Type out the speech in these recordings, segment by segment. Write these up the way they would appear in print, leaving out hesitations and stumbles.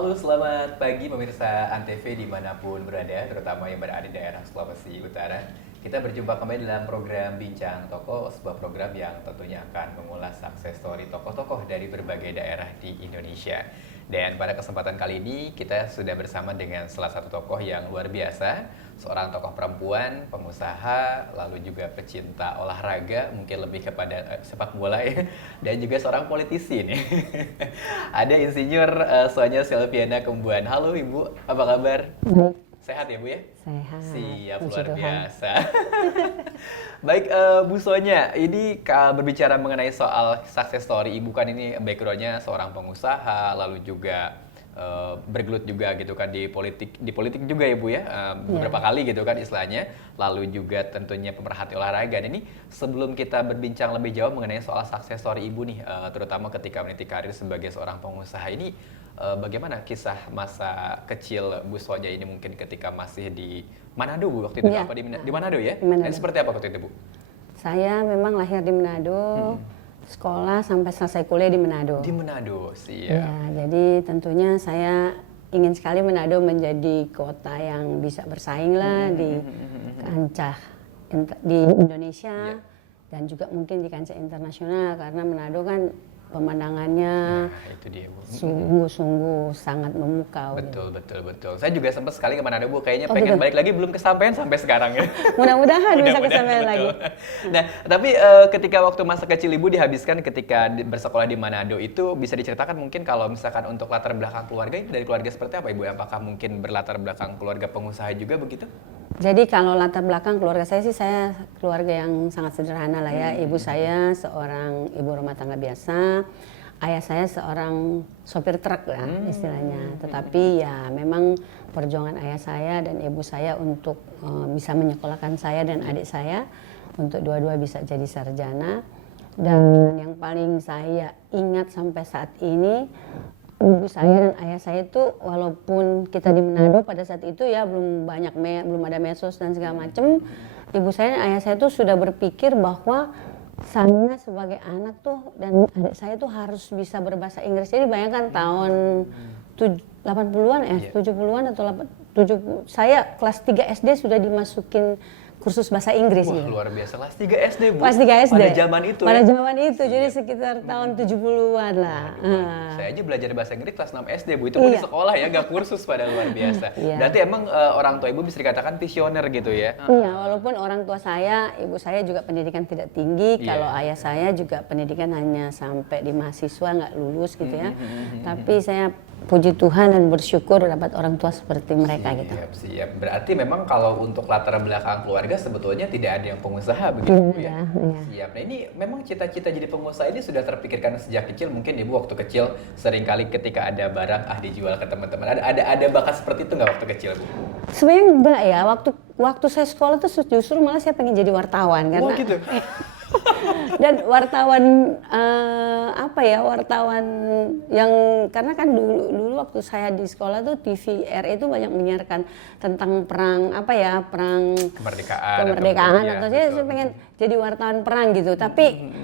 Halo, selamat pagi pemirsa Antv dimanapun berada, terutama yang berada di daerah Sulawesi Utara. Kita berjumpa kembali dalam program Bincang Tokoh, sebuah program yang tentunya akan mengulas sukses story tokoh-tokoh dari berbagai daerah di Indonesia. Dan pada kesempatan kali ini kita sudah bersama dengan salah satu tokoh yang luar biasa, seorang tokoh perempuan, pengusaha, lalu juga pecinta olahraga, mungkin lebih kepada sepak bola ya, dan juga seorang politisi nih. Ada Insinyur Sonya Selviana Kembuan. Halo Ibu, apa kabar? Baik, Sehat ya Bu ya? sehat. Siap, Puji luar Tuhan. biasa. Baik, Bu Sonya, ini berbicara mengenai soal success story Ibu, kan ini background-nya seorang pengusaha, lalu juga bergelut juga gitu kan di politik juga ya Bu ya, beberapa kali gitu kan istilahnya, lalu juga tentunya pemerhati olahraga. Dan ini sebelum kita berbincang lebih jauh mengenai soal success story Ibu nih, terutama ketika meniti karir sebagai seorang pengusaha ini, bagaimana kisah masa kecil Bu Sonya ini mungkin ketika masih di Manado Bu waktu itu? Iya. Apa di Manado ya? Di Manado. Dan seperti apa waktu itu Bu? Saya memang lahir di Manado, sekolah sampai selesai kuliah di Manado. Di Manado, siap. Ya, jadi tentunya saya ingin sekali Manado menjadi kota yang bisa bersaing lah di kancah di Indonesia dan juga mungkin di kancah internasional, karena Manado kan pemandangannya Itu dia Bu. sungguh-sungguh sangat memukau. Betul. Saya juga sempat sekali ke Manado Bu, kayaknya Oh, pengen gitu? balik lagi, belum kesampaian sampai sekarang ya. Mudah-mudahan bisa Mudah-mudahan, kesampaian lagi. betul. Nah, tapi ketika waktu masa kecil Ibu dihabiskan ketika bersekolah di Manado itu, bisa diceritakan mungkin kalau misalkan untuk latar belakang keluarga, itu dari keluarga seperti apa Ibu? Apakah mungkin berlatar belakang keluarga pengusaha juga begitu? Jadi kalau latar belakang keluarga saya sih, saya keluarga yang sangat sederhana lah ya. Ibu saya seorang ibu rumah tangga biasa, ayah saya seorang sopir truk lah istilahnya. Tetapi ya memang perjuangan ayah saya dan ibu saya untuk bisa menyekolahkan saya dan adik saya untuk dua-dua bisa jadi sarjana. Dan yang paling saya ingat sampai saat ini, ibu saya dan ayah saya itu, walaupun kita di Manado pada saat itu ya belum ada medsos dan segala macam, ibu saya dan ayah saya tuh sudah berpikir bahwa saya sebagai anak tuh dan adik saya tuh harus bisa berbahasa Inggris. Jadi bayangkan tahun 80-an 70-an atau 70, saya kelas 3 SD sudah dimasukin kursus bahasa Inggris. Wah, gitu. luar biasa. Kelas 3 SD Bu? Kelas 3 SD. Pada zaman itu Pada ya? zaman itu, jadi sekitar tahun 70-an lah. Saya aja belajar bahasa Inggris kelas 6 SD Bu, itu pun di Iya. sekolah ya, gak kursus, pada luar biasa. Iya. Berarti emang orang tua Ibu bisa dikatakan visioner gitu ya? Iya, walaupun orang tua saya, ibu saya juga pendidikan tidak tinggi, Iya. kalau ayah saya juga pendidikan hanya sampai di mahasiswa, nggak lulus gitu ya. Tapi saya puji Tuhan dan bersyukur dapat orang tua seperti mereka gitu. Siap. Berarti memang kalau untuk latar belakang keluarga sebetulnya tidak ada yang pengusaha begitu Bu ya? Iya. Siap. Nah ini memang cita-cita jadi pengusaha ini sudah terpikirkan sejak kecil, mungkin Ibu waktu kecil seringkali ketika ada barang dijual ke teman-teman. Ada bakat seperti itu nggak waktu kecil Bu? Sebenarnya enggak ya, waktu saya sekolah tuh justru malah saya pengen jadi wartawan karena Wah gitu? dan wartawan wartawan yang, karena kan dulu waktu saya di sekolah tuh TVRI itu banyak menyiarkan tentang perang kemerdekaan ya, atau saya pengen jadi wartawan perang gitu. Tapi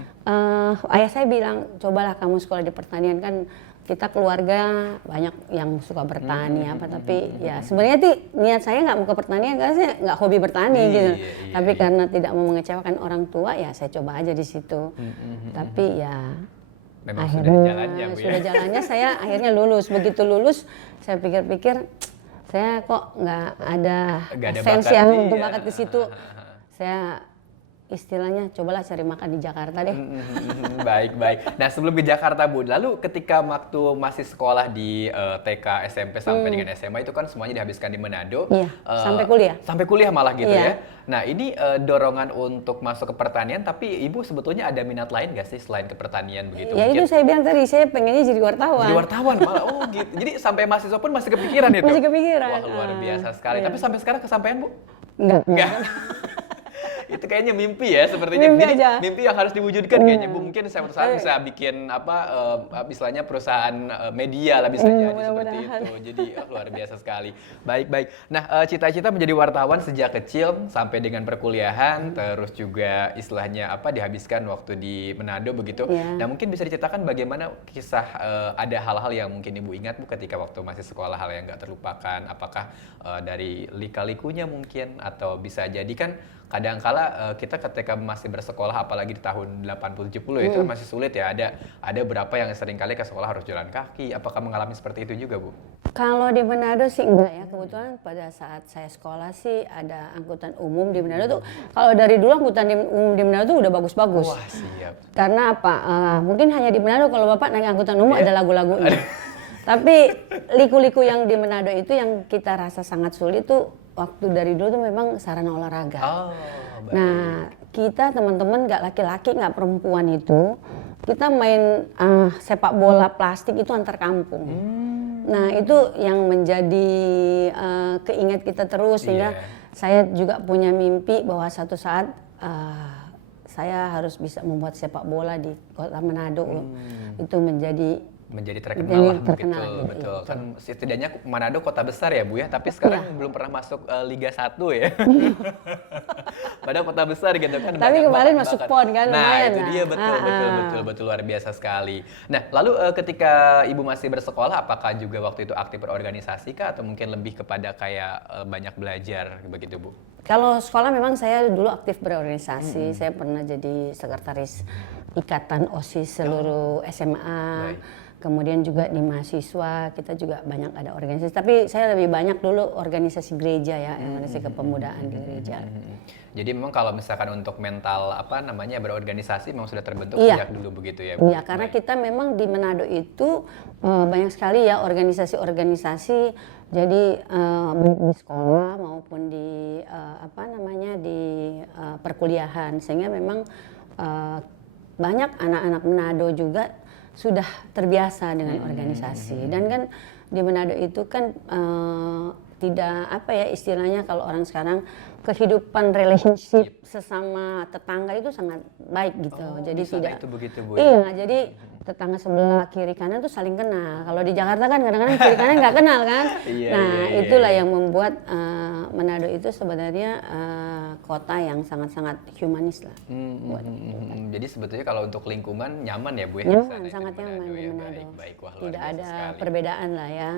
ayah saya bilang, cobalah kamu sekolah di pertanian, kan kita keluarga banyak yang suka bertani tapi ya sebenarnya niat saya nggak mau ke pertanian karena saya nggak hobi bertani gitu. Tapi karena tidak mau mengecewakan orang tua, ya saya coba aja di situ. Tapi ya memang akhirnya sudah jalannya saya akhirnya lulus. Begitu lulus saya pikir-pikir, saya kok nggak ada sense yang untuk bakat di situ. Saya istilahnya cobalah cari makan di Jakarta deh. Baik. Nah sebelum ke Jakarta Bu, lalu ketika waktu masih sekolah di TK, SMP sampai dengan SMA itu kan semuanya dihabiskan di Manado. Iya, sampai kuliah. Sampai kuliah malah gitu Iya. ya. Nah ini dorongan untuk masuk ke pertanian, tapi Ibu sebetulnya ada minat lain nggak sih selain ke pertanian begitu? Ya itu saya bilang tadi, saya pengennya jadi wartawan. Jadi wartawan malah, oh gitu. Jadi sampai mahasiswa pun masih kepikiran itu? Masih kepikiran. Wah luar biasa sekali. Iya. Tapi sampai sekarang kesampaian Bu? Enggak. Itu kayaknya mimpi ya sepertinya. Mimpi Jadi aja. mimpi yang harus diwujudkan kayaknya Bu. Mungkin suatu saat bisa bikin istilahnya perusahaan media lah bisa jadi seperti mudah-mudahan. itu. Jadi luar biasa sekali. Baik. Nah, cita-cita menjadi wartawan sejak kecil sampai dengan perkuliahan, terus juga istilahnya dihabiskan waktu di Manado begitu. Iya. Nah, mungkin bisa diceritakan bagaimana kisah ada hal-hal yang mungkin Ibu ingat Bu ketika waktu masih sekolah, hal yang nggak terlupakan. Apakah dari lika-likunya mungkin, atau bisa jadi kan kadang-kala kita ketika masih bersekolah apalagi di tahun 80-70 itu kan masih sulit ya, ada berapa yang seringkali ke sekolah harus jalan kaki. Apakah mengalami seperti itu juga Bu? Kalau di Manado sih enggak ya, kebetulan pada saat saya sekolah sih ada angkutan umum di Manado tuh. Kalau dari dulu angkutan umum di Manado tuh udah bagus-bagus. Wah, siap. Karena apa? Mungkin hanya di Manado kalau Bapak naik angkutan umum ada lagu-lagunya. Tapi liku-liku yang di Manado itu yang kita rasa sangat sulit tuh waktu dari dulu tuh memang sarana olahraga. Oh, baik. Nah, kita teman-teman nggak laki-laki nggak perempuan itu, kita main sepak bola plastik itu antar kampung. Nah, itu yang menjadi keinget kita terus sehingga saya juga punya mimpi bahwa satu saat saya harus bisa membuat sepak bola di kota Manado. Itu menjadi terkenal lah, terkenal, betul. iya. Kan setidaknya Manado kota besar ya Bu ya, tapi sekarang belum pernah masuk Liga 1 ya. Padahal kota besar gitu kan. Tapi banyak kemarin bakat. masuk PON kan, Nah, lumayan itu lah. dia betul luar biasa sekali. Nah, lalu ketika Ibu masih bersekolah, apakah juga waktu itu aktif berorganisasi kah, atau mungkin lebih kepada kayak banyak belajar begitu Bu? Kalau sekolah memang saya dulu aktif berorganisasi. Saya pernah jadi sekretaris ikatan OSIS seluruh SMA. Baik. Kemudian juga di mahasiswa kita juga banyak ada organisasi. Tapi saya lebih banyak dulu organisasi gereja ya, organisasi kepemudaan di gereja. Jadi memang kalau misalkan untuk mental berorganisasi memang sudah terbentuk Iya. sejak dulu begitu ya Bu? Iya, karena kita memang di Manado itu banyak sekali ya organisasi-organisasi. Jadi baik di sekolah maupun di di perkuliahan, sehingga memang banyak anak-anak Manado juga sudah terbiasa dengan organisasi. Dan kan di Manado itu kan tidak istilahnya kalau orang sekarang kehidupan relationship sesama tetangga itu sangat baik gitu. Jadi di sana tidak itu begitu Bu. Iya, jadi tetangga sebelah kiri kanan tuh saling kenal. Kalau di Jakarta kan kadang-kadang kiri kanan nggak kenal kan. Iya, Itulah yang membuat Manado itu sebenarnya kota yang sangat-sangat humanis lah. Jadi sebetulnya kalau untuk lingkungan nyaman ya Bu ya? Nyaman, di sana, sangat di nyaman Manado di ya? Manado. Baik. Wah, luar Tidak biasa ada sekali. perbedaan lah ya.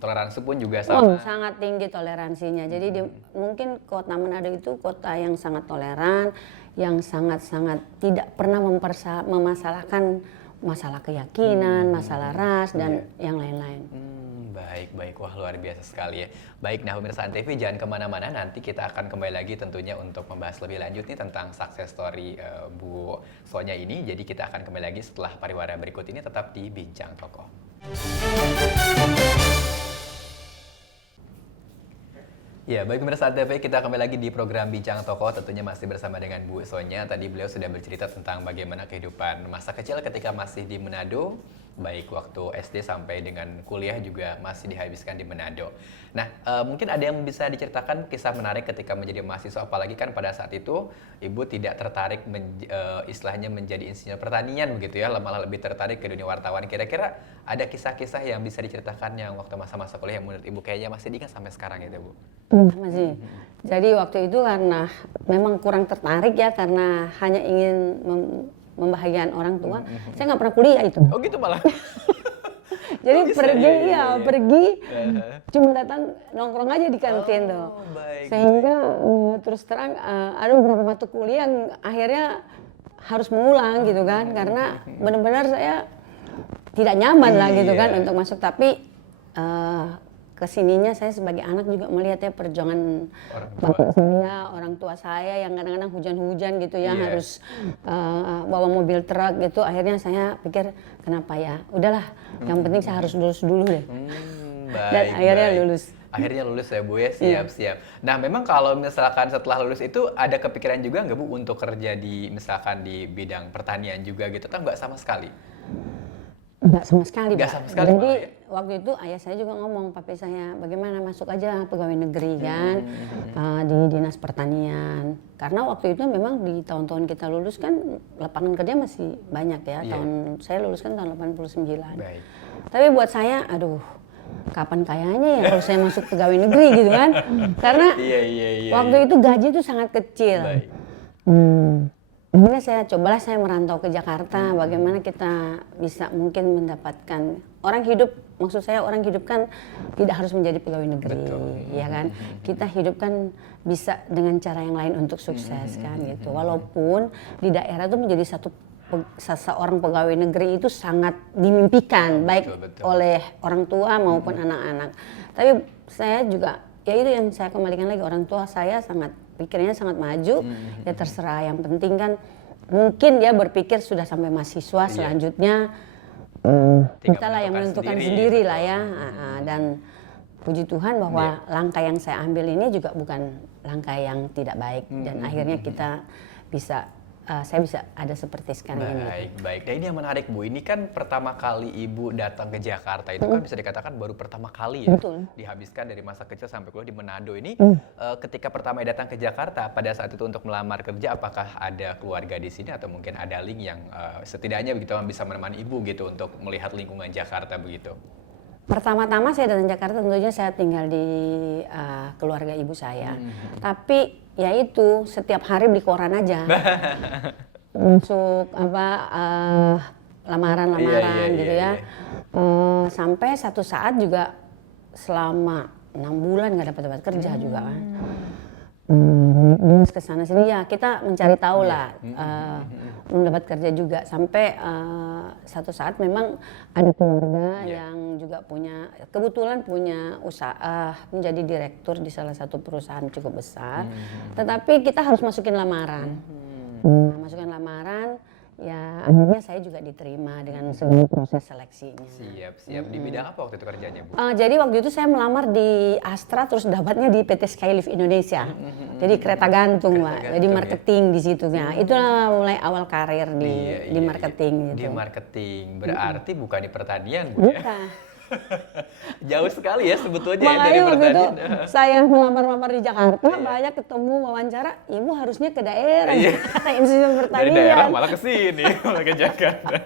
Toleransi pun juga sama. Sangat tinggi toleransinya. Jadi mungkin kota Manado itu kota yang sangat toleran, yang sangat-sangat tidak pernah memasalahkan masalah keyakinan, masalah ras dan yang lain-lain. Baik. Wah, luar biasa sekali ya. Baik, nah pemirsa Antv jangan kemana-mana. Nanti kita akan kembali lagi tentunya untuk membahas lebih lanjut nih tentang success story Bu Sonya ini. Jadi kita akan kembali lagi setelah pariwara berikut ini, tetap di Bincang Tokoh. Ya, baik pemirsa Antv, kita kembali lagi di program Bincang Tokoh, tentunya masih bersama dengan Bu Sonya. Tadi beliau sudah bercerita tentang bagaimana kehidupan masa kecil ketika masih di Manado, baik waktu SD sampai dengan kuliah juga masih dihabiskan di Manado. Nah, mungkin ada yang bisa diceritakan kisah menarik ketika menjadi mahasiswa, apalagi kan pada saat itu Ibu tidak tertarik istilahnya menjadi insinyur pertanian begitu ya, malah lebih tertarik ke dunia wartawan. Kira-kira ada kisah-kisah yang bisa diceritakan yang waktu masa-masa kuliah yang menurut Ibu kayaknya masih diingat sampai sekarang gitu Bu? Masih. Jadi waktu itu karena memang kurang tertarik ya, karena hanya ingin membahagiakan orang tua. Saya nggak pernah kuliah itu. Oh gitu malah? Jadi bisa, pergi iya. pergi cuma datang nongkrong aja di kantin tuh. Baik. Sehingga terus terang ada beberapa mata kuliah yang akhirnya harus mengulang gitu kan, karena benar-benar saya tidak nyaman lah gitu kan untuk masuk. Tapi kesininya saya sebagai anak juga melihat ya perjuangan bapak saya, orang tua saya yang kadang-kadang hujan-hujan gitu ya, harus bawa mobil truk gitu. Akhirnya saya pikir kenapa ya, udahlah yang penting saya harus lulus dulu deh. Dan akhirnya lulus. Akhirnya lulus ya Bu ya, siap. Nah memang kalau misalkan setelah lulus itu ada kepikiran juga nggak Bu untuk kerja di misalkan di bidang pertanian juga gitu, atau nggak sama sekali? Enggak sama sekali, Nggak Pak. sama sekali, Jadi Pak, ya? waktu itu ayah saya juga ngomong, papi saya, bagaimana masuk aja pegawai negeri kan, di dinas pertanian. Karena waktu itu memang di tahun-tahun kita lulus kan lapangan kerja masih banyak ya. Iya. Saya lulus kan tahun 89. Baik. Tapi buat saya, aduh, kapan kayaknya ya kalau saya masuk pegawai negeri gitu kan? Karena Iya. waktu itu gaji itu sangat kecil. Baik. Akhirnya saya merantau ke Jakarta, bagaimana kita bisa mungkin mendapatkan maksud saya orang hidup kan tidak harus menjadi pegawai negeri, ya kan? Kita hidup kan bisa dengan cara yang lain untuk sukses kan gitu. Walaupun di daerah itu menjadi seorang pegawai negeri itu sangat dimimpikan, baik Betul. oleh orang tua maupun anak-anak. Tapi saya juga, ya itu yang saya kembalikan lagi, orang tua saya pikirnya sangat maju, ya terserah, yang penting kan mungkin dia berpikir sudah sampai mahasiswa, selanjutnya kita lah yang menentukan sendiri lah ya. Dan puji Tuhan bahwa langkah yang saya ambil ini juga bukan langkah yang tidak baik, dan akhirnya saya bisa ada seperti sekarang ini. Baik. Nah ini yang menarik, Bu. Ini kan pertama kali Ibu datang ke Jakarta itu kan bisa dikatakan baru pertama kali ya. Betul. Dihabiskan dari masa kecil sampai kuliah di Manado ini. Ketika pertama datang ke Jakarta, pada saat itu untuk melamar kerja, apakah ada keluarga di sini atau mungkin ada link yang setidaknya begitu bisa menemani Ibu gitu untuk melihat lingkungan Jakarta begitu? Pertama-tama saya datang Jakarta tentunya saya tinggal di keluarga ibu saya. Tapi ya itu setiap hari beli koran aja. Masuk lamaran-lamaran gitu ya. Sampai satu saat juga selama 6 bulan nggak dapat kerja juga kan. Ke sana sini ya kita mencari tahu lah, belum dapat kerja juga sampai satu saat memang ada keluarga yang juga kebetulan punya usaha menjadi direktur di salah satu perusahaan cukup besar, tetapi kita harus masukin lamaran. Masukin lamaran, ya akhirnya saya juga diterima dengan segala proses seleksinya. Siap. Di bidang apa waktu itu kerjanya, Bu? Jadi waktu itu saya melamar di Astra, terus dapatnya di PT Skylift Indonesia. Jadi kereta gantung, Pak. Jadi marketing di situ. Nah, itulah mulai awal karir di marketing gitu. Di marketing. Berarti bukan di pertanian, Bu ya? Bukan. Jauh sekali ya sebetulnya ya dari Makanya waktu itu pertanian. saya melamar-lamar di Jakarta, banyak ketemu wawancara, ibu harusnya ke daerah, institusi pertanian. Dari daerah malah ke sini, malah ke Jakarta.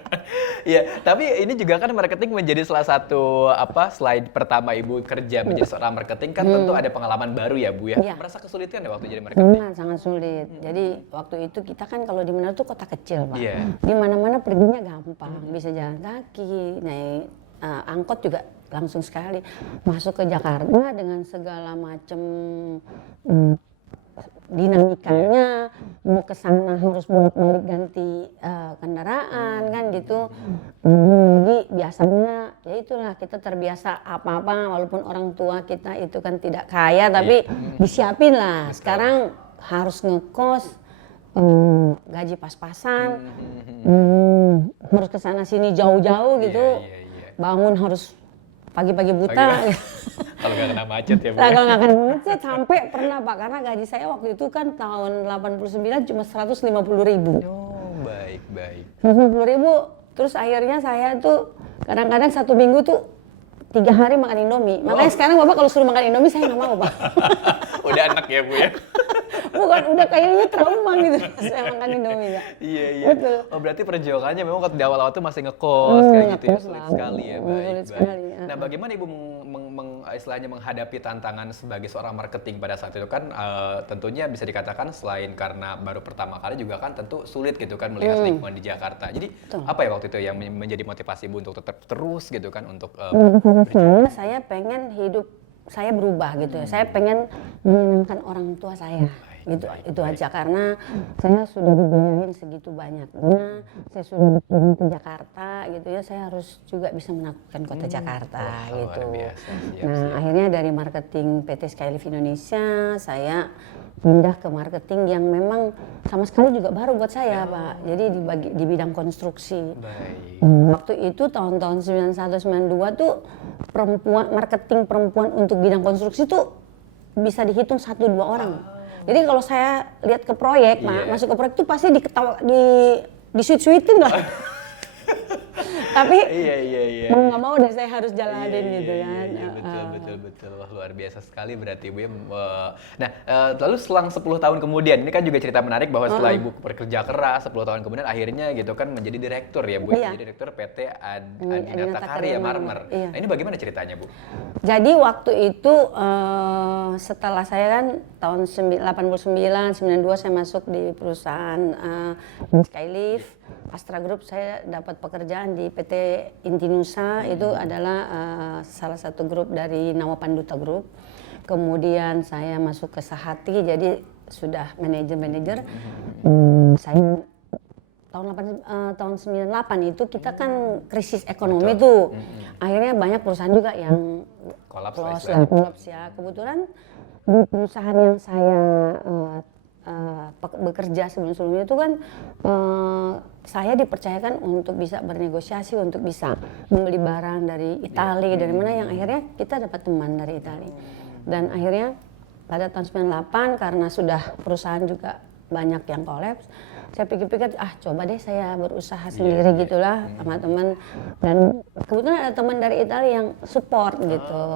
Iya, tapi ini juga kan marketing menjadi salah satu slide pertama Ibu kerja menjadi seorang marketing kan tentu ada pengalaman baru ya, Bu ya. Iya. Merasa kesulitan ya waktu jadi marketing? Sangat sulit. Jadi waktu itu kita kan kalau di Manado tuh kota kecil, Pak. Iya. Di mana-mana perginya gampang, bisa jalan kaki, naik angkot juga langsung sekali. Masuk ke Jakarta dengan segala macam dinamikanya, mau ke sana harus bolak-balik ganti kendaraan kan gitu. Jadi biasanya ya itulah kita terbiasa apa-apa walaupun orang tua kita itu kan tidak kaya tapi disiapin lah. Sekarang harus ngekos, gaji pas-pasan, harus ke sana sini jauh-jauh gitu. Bangun harus pagi-pagi buta. Kalau nggak kena macet ya, Bu. Nah, kalau nggak kena macet sampai pernah, Pak, karena gaji saya waktu itu kan tahun 89 cuma 150.000. Oh, baik. 150.000, terus akhirnya saya tuh kadang-kadang 1 minggu tuh 3 hari makan Indomie. Makanya sekarang Bapak kalau suruh makan Indomie saya nggak mau, Pak. Udah enak ya, Bu ya. Bukan, udah kayaknya trauma gitu saya makan Indomie, Pak. Iya. Betul. Oh, berarti perjuangannya memang waktu di awal-awal tuh masih ngekos kayak gitu ya, sulit sekali ya. Sulit sekali. Nah, bagaimana Ibu istilahnya menghadapi tantangan sebagai seorang marketing pada saat itu kan tentunya bisa dikatakan selain karena baru pertama kali juga kan tentu sulit gitu kan melihat lingkungan di Jakarta. Jadi apa ya waktu itu yang menjadi motivasi Ibu untuk tetap terus gitu kan untuk saya pengen hidup saya berubah gitu ya. Saya pengen menyenangkan orang tua saya. Itu aja karena saya sudah dibiayain segitu banyaknya, saya sudah dikirim ke Jakarta gitu ya, saya harus juga bisa menaklukkan kota Jakarta gitu. Nah, akhirnya dari marketing PT Skylift Indonesia saya pindah ke marketing yang memang sama sekali juga baru buat saya, Pak. Jadi di bidang konstruksi. Waktu itu tahun-tahun 91-92 tuh marketing perempuan untuk bidang konstruksi tuh bisa dihitung 1-2 orang. Jadi kalau saya lihat ke proyek, masuk ke proyek tuh pasti di sweet-sweetin lah. Tapi Iya. mau nggak mau deh saya harus jalanin gitu kan. Iya, betul. Wah, luar biasa sekali berarti Ibu ya. Nah, lalu selang 10 tahun kemudian, ini kan juga cerita menarik bahwa setelah Ibu bekerja keras 10 tahun kemudian akhirnya gitu kan menjadi direktur ya Bu, Iya. menjadi direktur PT Adinata Karya Marmer. Iya. Nah, ini bagaimana ceritanya Bu? Jadi waktu itu setelah saya kan tahun 89, 92 saya masuk di perusahaan Skylift, Astra Group, saya dapat pekerjaan di PT Intinusa, itu adalah salah satu grup dari Nawapanduta Group. Kemudian saya masuk ke Sahati, jadi sudah manajer. Saya tahun 98 itu kita kan krisis ekonomi tuh. Akhirnya banyak perusahaan juga yang kolaps ya. Kebetulan di perusahaan yang saya bekerja sebelumnya itu kan saya dipercayakan untuk bisa bernegosiasi, untuk bisa membeli barang dari Italia, dari mana yang akhirnya kita dapat teman dari Italia. Dan akhirnya pada tahun 98 karena sudah perusahaan juga banyak yang kolaps, saya pikir-pikir coba deh saya berusaha sendiri gitulah sama teman, dan kebetulan ada teman dari Italia yang support gitu.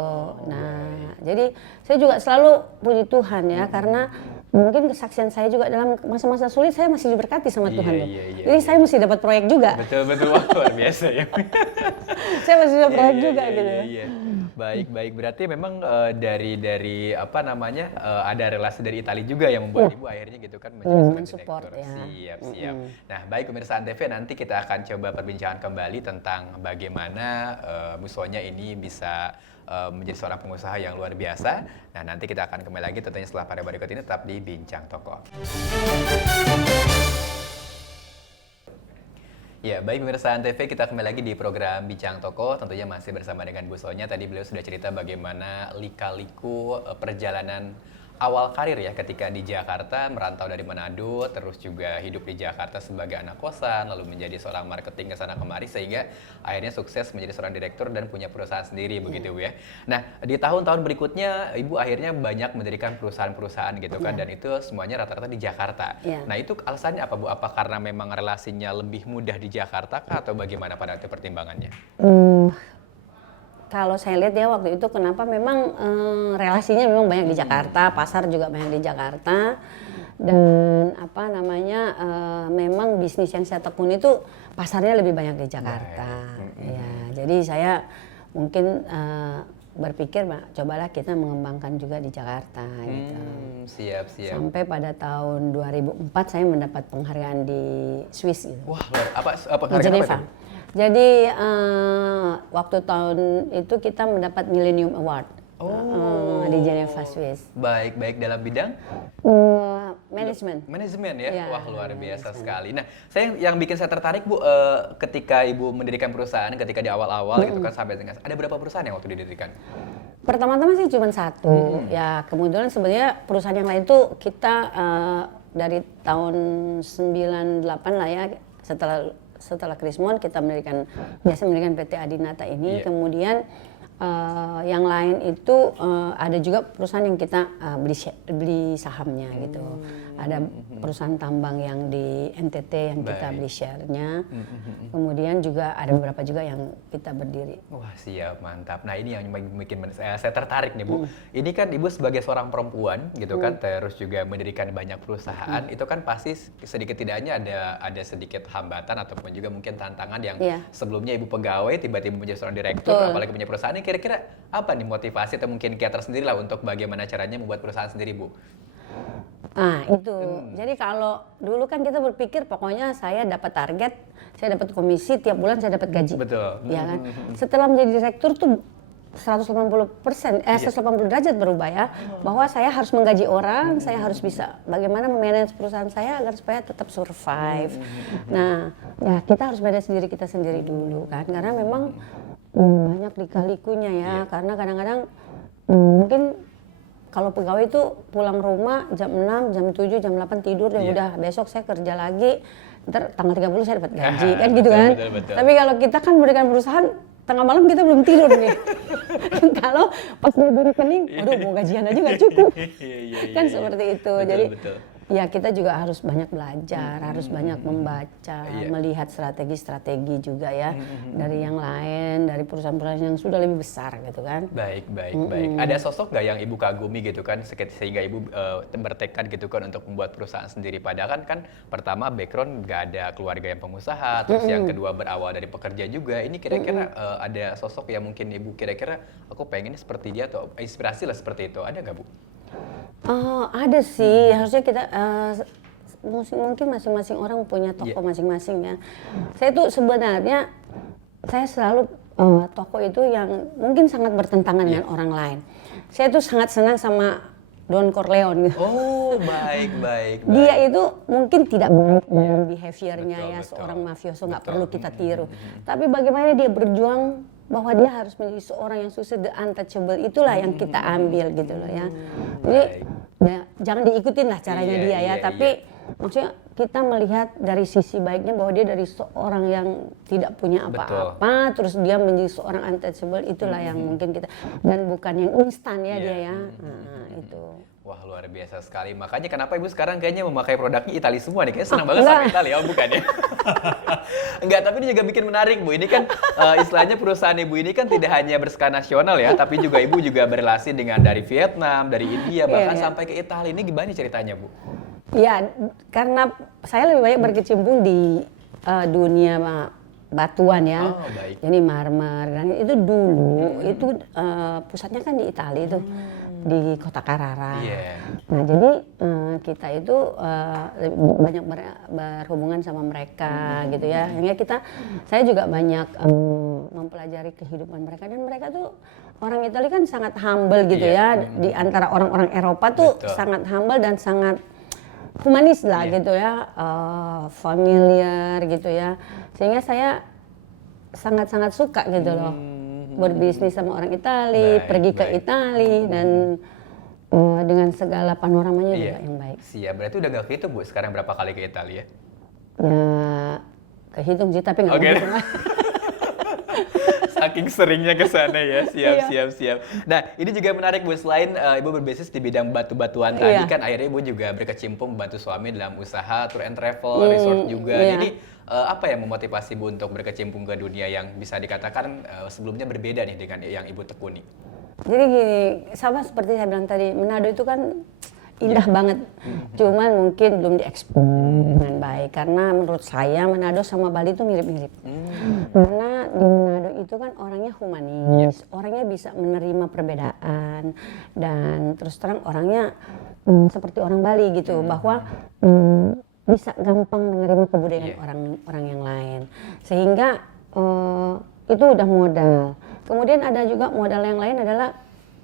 Nah, jadi saya juga selalu puji Tuhan ya, karena mungkin kesaksian saya juga dalam masa-masa sulit saya masih diberkati sama Tuhan. Jadi saya mesti dapat proyek juga. Betul, wah, luar biasa ya. Saya masih dapat proyek juga gitu. Baik. Berarti memang dari apa namanya ada relasi dari Italia juga yang membuat Ibu akhirnya gitu kan menjadi support ya. Siap. Nah, baik pemirsa Antv, nanti kita akan coba perbincangan kembali tentang bagaimana Bu Sonia ini bisa menjadi seorang pengusaha yang luar biasa. Nah, nanti kita akan kembali lagi tentunya setelah pada berikut ini, tetap di Bincang Toko. Ya, baik pemirsa Antv, kita kembali lagi di program Bincang Toko, tentunya masih bersama dengan Bu Sonia. Tadi beliau sudah cerita bagaimana lika-liku perjalanan awal karir ya ketika di Jakarta, merantau dari Manado, terus juga hidup di Jakarta sebagai anak kosan, lalu menjadi seorang marketing ke sana kemari sehingga akhirnya sukses menjadi seorang direktur dan punya perusahaan sendiri begitu Bu ya. Nah, di tahun-tahun berikutnya Ibu akhirnya banyak mendirikan perusahaan-perusahaan gitu kan, dan itu semuanya rata-rata di Jakarta. Nah, itu alasannya apa Bu? Apa karena memang relasinya lebih mudah di Jakarta kah atau bagaimana pada itu pertimbangannya? Kalau saya lihat ya waktu itu kenapa memang relasinya memang banyak di Jakarta, pasar juga banyak di Jakarta, dan apa namanya memang bisnis yang saya tekuni itu pasarnya lebih banyak di Jakarta. Ya, jadi saya mungkin berpikir cobalah kita mengembangkan juga di Jakarta gitu. Siap. Sampai pada tahun 2004 saya mendapat penghargaan di Swiss gitu. Wah, apa Di Geneva. Jadi waktu tahun itu kita mendapat Millennium Award di Geneva, Swiss. Baik dalam bidang manajemen ya? Wah, luar biasa sekali. Nah, yang bikin saya tertarik Bu, ketika Ibu mendirikan perusahaan, ketika di awal-awal gitu kan sampai dengan ada berapa perusahaan yang waktu didirikan? Pertama-tama sih cuma satu. Ya, kemudian sebenarnya perusahaan yang lain tuh kita dari tahun 98 lah ya, setelah Krismon kita mendirikan PT Adinata ini. Kemudian yang lain itu ada juga perusahaan yang kita beli sahamnya gitu. Ada perusahaan tambang yang di NTT yang kita beli share-nya. Kemudian juga ada beberapa juga yang kita berdiri. Wah, siap, mantap. Nah, ini yang bikin saya tertarik nih Bu. Ini kan Ibu sebagai seorang perempuan gitu kan, terus juga mendirikan banyak perusahaan. Itu kan pasti sedikit tidaknya ada sedikit hambatan ataupun juga mungkin tantangan yang sebelumnya Ibu pegawai tiba-tiba menjadi seorang direktur, apalagi punya perusahaan. Ini kira-kira apa nih motivasi atau mungkin kiat tersendiri lah untuk bagaimana caranya membuat perusahaan sendiri Bu? Nah itu, jadi kalau dulu kan kita berpikir pokoknya saya dapat target, saya dapat komisi, tiap bulan saya dapat gaji. Betul. Ya kan? Setelah menjadi direktur tuh 180 derajat berubah ya, bahwa saya harus menggaji orang, saya harus bisa bagaimana memanage perusahaan saya agar supaya tetap survive. Nah, ya kita harus manage diri kita sendiri dulu kan, karena memang banyak lika-likunya ya, karena kadang-kadang mungkin kalau pegawai itu pulang rumah jam 6, jam 7, jam 8 tidur ya udah, besok saya kerja lagi, ntar tanggal 30 saya dapat gaji kan gitu kan. Betul. Tapi kalau kita kan memberikan perusahaan tengah malam kita belum tidur nih. Kalau pas di rekening, aduh mau gajian aja nggak cukup. Kan seperti itu. Jadi Ya kita juga harus banyak belajar, harus banyak membaca, Iya. melihat strategi-strategi juga ya dari yang lain, dari perusahaan-perusahaan yang sudah lebih besar gitu kan. Baik, baik. Ada sosok nggak yang ibu kagumi gitu kan, sehingga ibu bertekad gitu kan untuk membuat perusahaan sendiri? Padahal kan pertama background nggak ada keluarga yang pengusaha, terus yang kedua berawal dari pekerja juga. Ini kira-kira ada sosok yang mungkin ibu kira-kira aku pengen seperti dia atau inspirasi lah seperti itu, ada nggak Bu? Oh, ada sih, harusnya kita mungkin masing-masing orang punya tokoh masing-masing ya. Saya tuh sebenarnya saya selalu tokoh itu yang mungkin sangat bertentangan dengan orang lain. Saya tuh sangat senang sama Don Corleone gitu. Oh, baik. Dia itu mungkin tidak baik dalam behaviornya ya, Betul. seorang mafioso nggak perlu kita tiru. Tapi bagaimana dia berjuang bahwa dia harus menjadi seorang yang sukses, the untouchable, itulah yang kita ambil gitu loh ya. Jadi ya, jangan diikutin lah caranya dia ya, tapi maksudnya kita melihat dari sisi baiknya bahwa dia dari seorang yang tidak punya apa-apa, terus dia menjadi seorang untouchable, itulah yang mungkin kita, dan bukan yang instan ya dia ya. Nah, itu. Wah, luar biasa sekali. Makanya kenapa ibu sekarang kayaknya memakai produknya Itali semua nih? Kayaknya senang banget sama Itali ya, bukan ya? Enggak, tapi ini juga bikin menarik Bu. Ini kan istilahnya perusahaan ibu ini kan tidak hanya berskala nasional ya, tapi juga ibu juga berrelasi dengan dari Vietnam, dari India, bahkan sampai ke Italia. Ini gimana ceritanya Bu? Ya, karena saya lebih banyak berkecimpung di dunia batuan ya. Oh, baik. Jadi marmer, granit itu dulu itu pusatnya kan di Italia itu. Di kota Carrara. Nah jadi kita itu banyak berhubungan sama mereka gitu ya. Sehingga saya juga banyak mempelajari kehidupan mereka, dan mereka tuh orang Italia kan sangat humble gitu ya. Di antara orang-orang Eropa tuh sangat humble dan sangat humanis lah gitu ya, familiar gitu ya. Sehingga saya sangat-sangat suka gitu loh. Berbisnis sama orang Itali, pergi ke Itali, dan dengan segala panoramanya juga yang baik. Siap, berarti udah gak kehitung Bu sekarang berapa kali ke Italia? Ya kehitung sih, tapi nggak kehitung. Saking seringnya ke sana ya, siap. Nah, ini juga menarik Bu, selain ibu berbisnis di bidang batu-batuan tadi kan akhirnya ibu juga berkecimpung membantu suami dalam usaha tour and travel, resort juga. Jadi apa yang memotivasi Bu untuk berkecimpung ke dunia yang bisa dikatakan sebelumnya berbeda nih dengan yang ibu tekuni? Jadi gini, sama seperti saya bilang tadi, Manado itu kan indah banget, cuman mungkin belum dieksplor dengan baik, karena menurut saya Manado sama Bali itu mirip-mirip. Karena di Manado itu kan orangnya humanis, orangnya bisa menerima perbedaan, dan terus terang orangnya seperti orang Bali gitu, bahwa bisa gampang menerima kebudayaan orang yang lain, sehingga itu udah modal. Kemudian ada juga modal yang lain adalah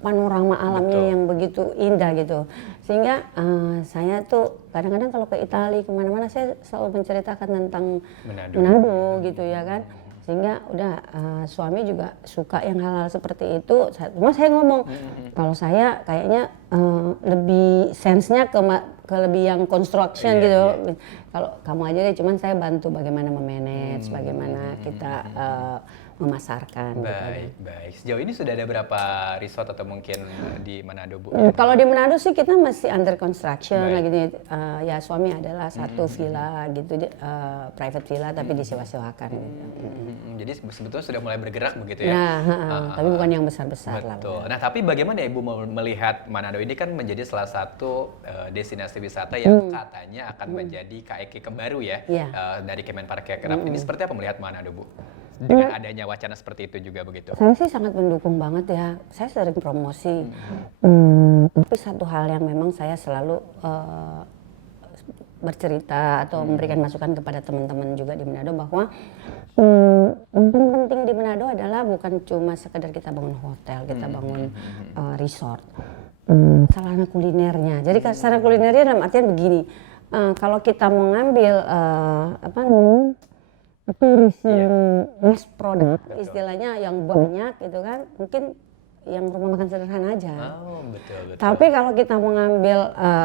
panorama alamnya yang begitu indah gitu, sehingga saya tuh kadang-kadang kalau ke Italia kemana-mana saya selalu menceritakan tentang Manado gitu ya kan, sehingga udah suami juga suka yang hal-hal seperti itu. Cuma saya ngomong kalau saya kayaknya lebih sense-nya ke lebih yang construction gitu. Kalau kamu aja deh, cuman saya bantu bagaimana memanage, bagaimana kita memasarkan. Baik. Sejauh ini sudah ada berapa resort atau mungkin di Manado Bu? Kalau di Manado sih kita masih under construction lagi nih. Ya suami adalah satu villa gitu, private villa tapi disewa-sewakan. Gitu. Jadi sebetulnya sudah mulai bergerak begitu ya? Tapi bukan yang besar-besar lah. Betul. Nah tapi bagaimana Ibu melihat Manado ini kan menjadi salah satu destinasi wisata yang katanya akan menjadi KEK baru ya, dari Kemenparekraf. Ini seperti apa melihat Manado Bu? Dengan adanya wacana seperti itu juga begitu? Saya sih sangat mendukung banget ya. Saya sering promosi. Tapi satu hal yang memang saya selalu bercerita atau memberikan masukan kepada teman-teman juga di Manado, bahwa yang penting di Manado adalah bukan cuma sekedar kita bangun hotel, kita bangun resort. Sarana kulinernya. Jadi sarana kulinernya dalam artian begini. Kalau kita mau ngambil turis yang mass product, istilahnya yang banyak gitu kan, mungkin yang rumah makan sederhana aja. Betul. Tapi kalau kita mau ngambil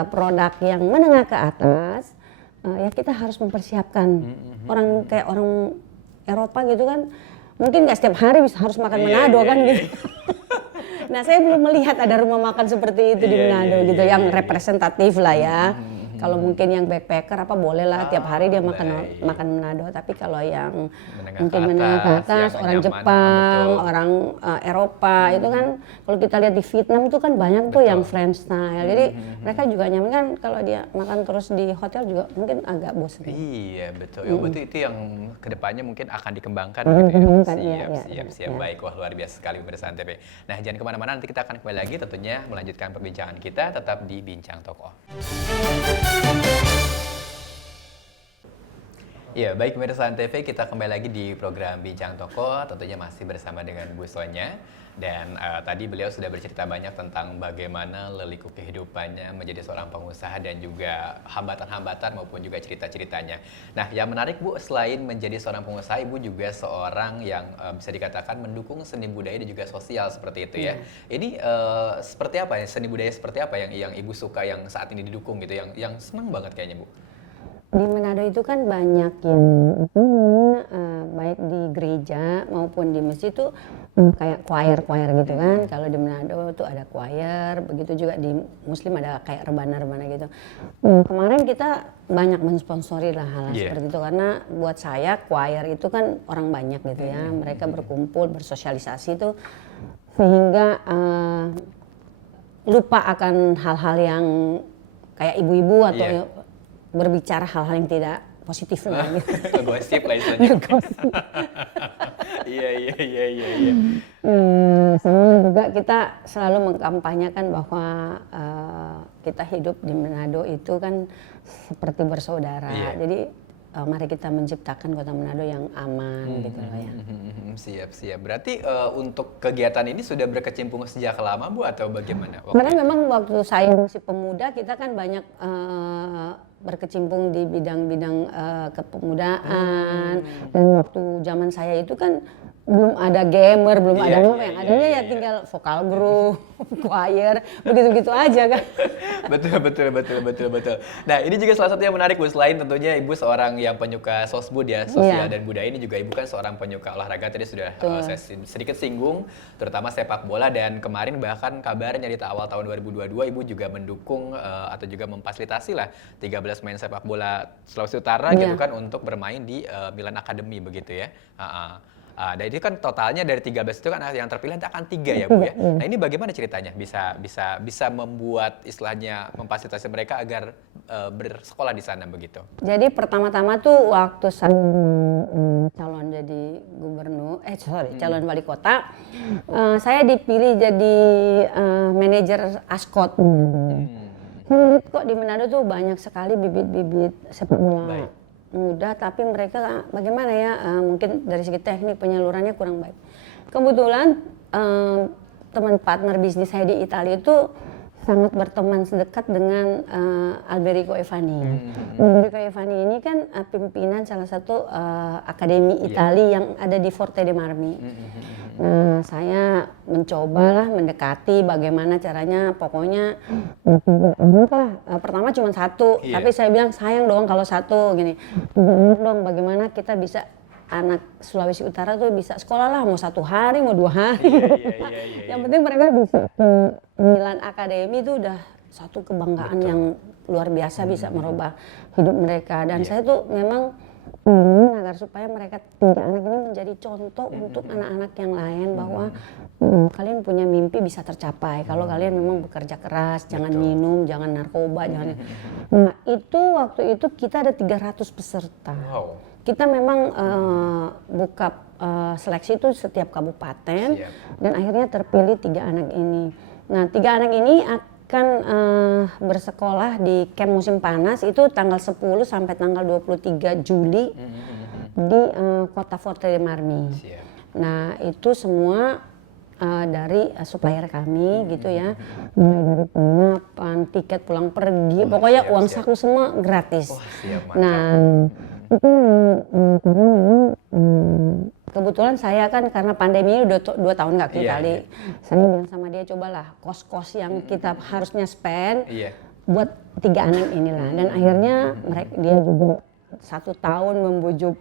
produk yang menengah ke atas, ya kita harus mempersiapkan. Orang kayak orang Eropa gitu kan, mungkin nggak setiap hari harus makan Manado kan gitu. Nah saya belum melihat ada rumah makan seperti itu di Manado gitu, yang representatif lah ya. Kalau mungkin yang backpacker apa boleh lah tiap hari dia baik. makan Manado. Tapi kalau yang Menengah mungkin ke menengah ke atas, atas, yang orang nyaman, Jepang, betul. orang Eropa itu kan kalau kita lihat di Vietnam itu kan banyak tuh Betul. yang French style. Jadi mereka juga nyaman kan kalau dia makan terus di hotel juga mungkin agak bosan. Iya betul, ya, berarti itu yang kedepannya mungkin akan dikembangkan gitu ya. Dikembangkan, iya, Siap. iya. Baik, wah luar biasa sekali pemirsa Antv. Nah jangan kemana-mana, nanti kita akan kembali lagi tentunya melanjutkan perbincangan kita tetap di Bincang Tokoh. Ya, baik pemirsa Antv, kita kembali lagi di program Bincang Tokoh, tentunya masih bersama dengan Bu Sonya. Dan tadi beliau sudah bercerita banyak tentang bagaimana leliku kehidupannya menjadi seorang pengusaha dan juga hambatan-hambatan maupun juga cerita-ceritanya. Nah, yang menarik Bu, selain menjadi seorang pengusaha, Ibu juga seorang yang bisa dikatakan mendukung seni budaya dan juga sosial seperti itu ya. Ini seperti apa ya, seni budaya seperti apa yang Ibu suka yang saat ini didukung gitu, yang senang banget kayaknya Bu? Di Manado itu kan banyak yang baik di gereja maupun di masjid itu kayak choir gitu kan. Kalau di Manado itu ada choir, begitu juga di Muslim ada kayak rebana-rebana gitu. Kemarin kita banyak mensponsori lah hal seperti itu karena buat saya choir itu kan orang banyak gitu ya. Mereka berkumpul, bersosialisasi itu sehingga lupa akan hal-hal yang kayak ibu-ibu atau berbicara hal-hal yang tidak positif lah gitu. Gosip lah istilahnya. Iya. Sama juga kita selalu mengkampanyekan bahwa kita hidup di Manado itu kan seperti bersaudara. Jadi mari kita menciptakan kota Manado yang aman gitu loh ya. Siap. Berarti untuk kegiatan ini sudah berkecimpung sejak lama Bu atau bagaimana? Sebenarnya memang waktu saya masih pemuda kita kan banyak berkecimpung di bidang-bidang kepemudaan. Dan waktu zaman saya itu kan belum ada gamer, belum ada apa yang adanya ya tinggal vokal group, choir, begitu-begitu aja kan. Betul. Nah, ini juga salah satu yang menarik Bu, selain tentunya Ibu seorang yang penyuka sosbud ya, sosial dan budaya, ini juga Ibu kan seorang penyuka olahraga, tadi sudah saya sedikit singgung, terutama sepak bola, dan kemarin bahkan kabarnya di awal tahun 2022 Ibu juga mendukung atau juga memfasilitasi lah 13 pemain sepak bola Sulawesi Utara gitu kan untuk bermain di Milan Academy begitu ya. Dan itu kan totalnya dari 13 itu kan yang terpilih akan 3 ya Bu ya. Nah ini bagaimana ceritanya bisa membuat istilahnya memfasilitasi mereka agar bersekolah di sana begitu? Jadi pertama-tama tuh waktu saya calon jadi calon wali kota, saya dipilih jadi manajer Askot. Kok di Manado tuh banyak sekali bibit-bibit sepak bola muda, tapi mereka bagaimana ya, mungkin dari segi teknik penyalurannya kurang baik. Kebetulan teman partner bisnis saya di Italia itu sangat berteman sedekat dengan Alberico Evani. Alberico Evani ini kan pimpinan salah satu akademi Italia yang ada di Forte dei Marmi. Nah, saya mencobalah mendekati bagaimana caranya, pokoknya pertama cuma satu, tapi saya bilang sayang dong kalau satu gini, dong bagaimana kita bisa anak Sulawesi Utara tuh bisa sekolah lah, mau 1 hari mau 2 hari. Yang penting mereka bisa ke Milan Academy itu udah satu kebanggaan yang luar biasa, bisa merubah hidup mereka. Dan saya tuh memang agar supaya mereka 3 anak ini menjadi contoh untuk anak-anak yang lain bahwa kalian punya mimpi bisa tercapai kalau kalian memang bekerja keras, jangan minum, jangan narkoba, jangan. Nah, itu waktu itu kita ada 300 peserta. Kita memang buka seleksi itu setiap kabupaten dan akhirnya terpilih 3 anak ini. Nah, 3 anak ini akan bersekolah di camp musim panas itu tanggal 10 sampai tanggal 23 Juli di kota Forte dei Marmi. Nah, itu semua dari supplier kami gitu ya, mulai dari penginapan, tiket pulang pergi, pokoknya uang saku semua gratis. Nah, itu kebetulan saya kan karena pandemi udah 2 tahun nggak ke Itali, saya bilang sama dia cobalah kos-kos yang kita harusnya spend buat 3 anak inilah, dan akhirnya dia juga 1 tahun membujuk